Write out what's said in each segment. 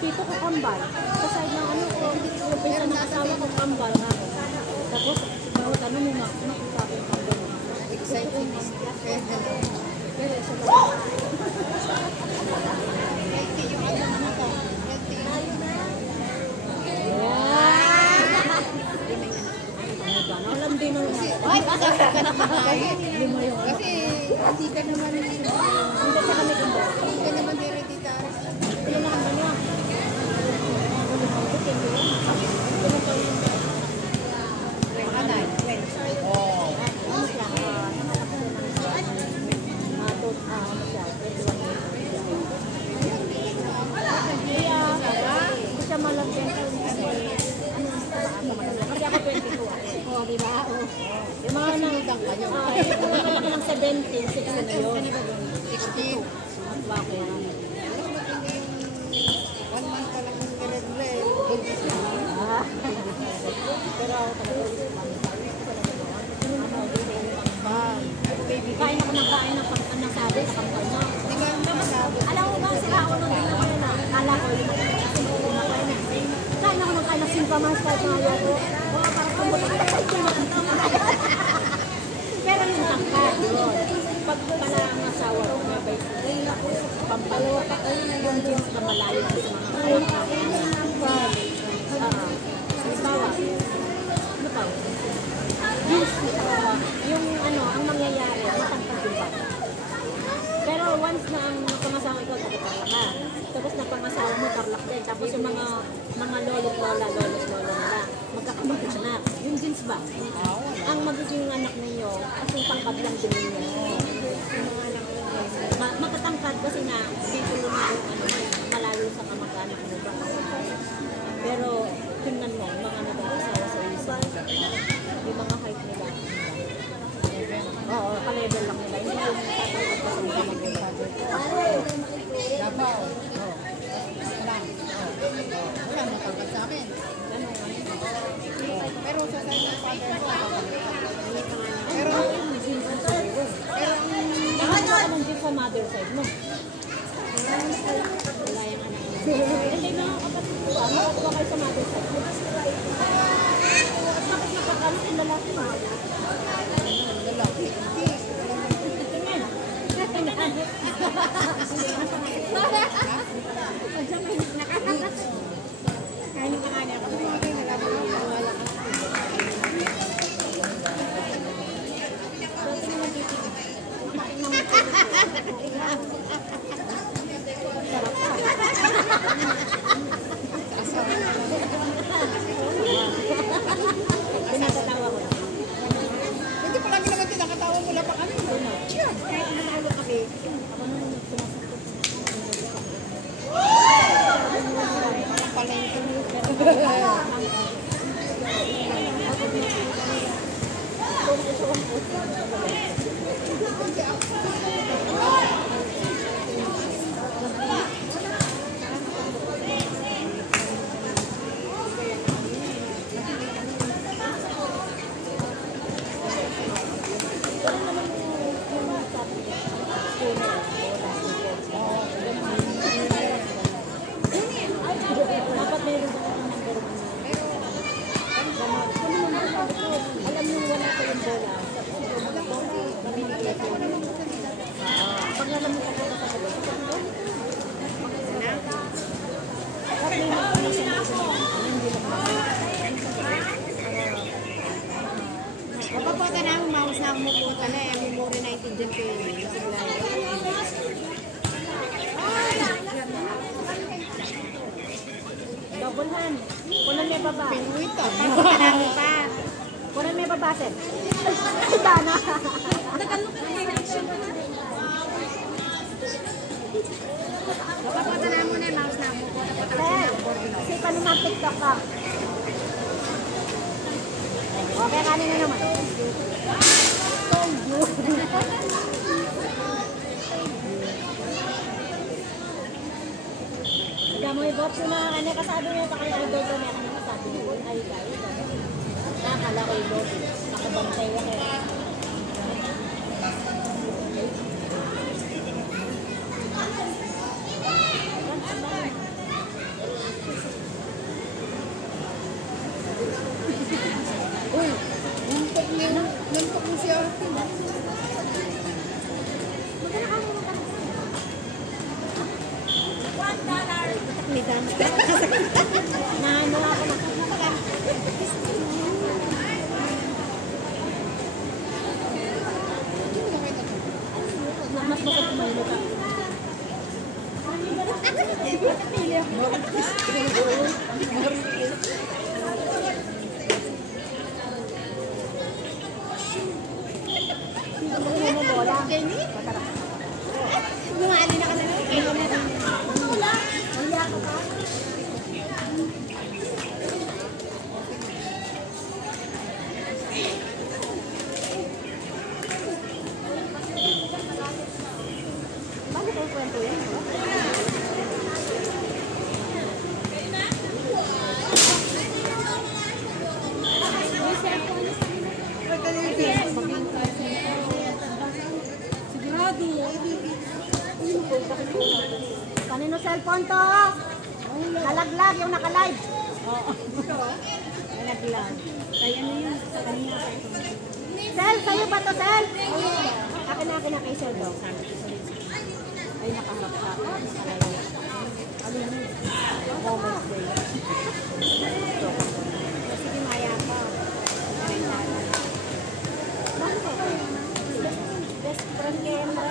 Dito ko kambal. Sa side ng ano ko, pisa ng asawa ko kambal nga. Tapos, bawat ano mo makita ko yung kambal. Exciting. Pero isa ba? Healthy yung ano to. Healthy. Alam din mo. Ay, pasok ka na kakain. Kasi, hindi ka naman hindi ka kami kambal. Hindi ka naman hereditary. Kaya lang ang ganyan. Kasi ako 22. Oo, diba? Yung mga nangutang ka yun. Yung mga ng 17, 16 na yun. 62. Bakit? 1 month pa lang yung regular. Pero ako talaga kain ako ng kain ng sabi sa kampal mo. Alam mo ba, sila ako nung din ako na. Kala ko yung kain ako ng kain ng simpamas kahit mga ayaw ko. Parang kumulang pero yung tangkad yun. Pag pala ang asawa ko mabay pampalawa pa kayo na yung jeans na malayo sa mga kain. Halimbawa, ano pa? Jeans, yung ano, ang mangyayari, matangkad yung bata. Pero once na ang pangasawa ko, tarlak ka. Tapos na pangasawa mo, tarlak din. Tapos yung mga lolo't lola nila, magkakamag-anak. Yung jeans ba? Ang magiging anak ninyo, kasi tangkad lang din ninyo. Magkatangkad kasi na, dito yung malalo sa kamag-anak mo ba? Pero, tingnan mo, mga nag-aasawa sa isa. Yung mga height nila. Oo, ka-level lang nila. Hindi yung tatangkad kasi nila mag-father. Dabaw. Wala mo tangkad sa amin. Pero sa side ng father ko, pero yung jeans sa side ko. Pero anong jeans sa mother side mo? Wala yung anak mo. Hindi na kapatid ko ba? Makakaba kayo sa mother side mo. At bakit nakakano yung lalaki mo? Lalaki? Tingnan. Tingnan. Kain yung pangalan ako. Pinatatawa ko. Hindi pa lagi naman tinakatawa mo lang pa kami. Sure. Kahit nanalo kami. Ako naman nagsumasakot. Palengke mo. Kapag na ang mouse na umuputa na eh, memory na itigyan ko yun. Double hand. Kunan may baba. Pinuito. Kunan may baba, Sen. Dana. Kapag na mo na yung mouse na umuputa. Sen, kasi pa naman TikTok ka. Okay, kanin na naman. Kaya mo i-box yung mga kanya kasado mo pa kayo idol ko na kanya kasado mo. Ay, kayo. Nakakala ko i-box. Nakabantay ka kaya. Uy, nantok mo siya. Naano ako na. Mas bakit kumailo ka? Bumali na ka na. Bakit ang kwento yan? Sigurado. Kanino cellphone to? Nalaglag yung naka-live. Oo. Nalaglag. Ay, ano yun? Kanina. Sel, sa'yo ba to, Sel? Akin na kay Sel daw. Ay, nakaharap sa akin. Ano yun? Women's Day. Sige, maya pa. Bakit ako? Best friend kayo mo.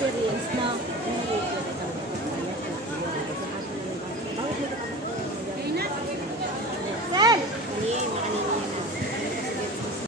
Experience na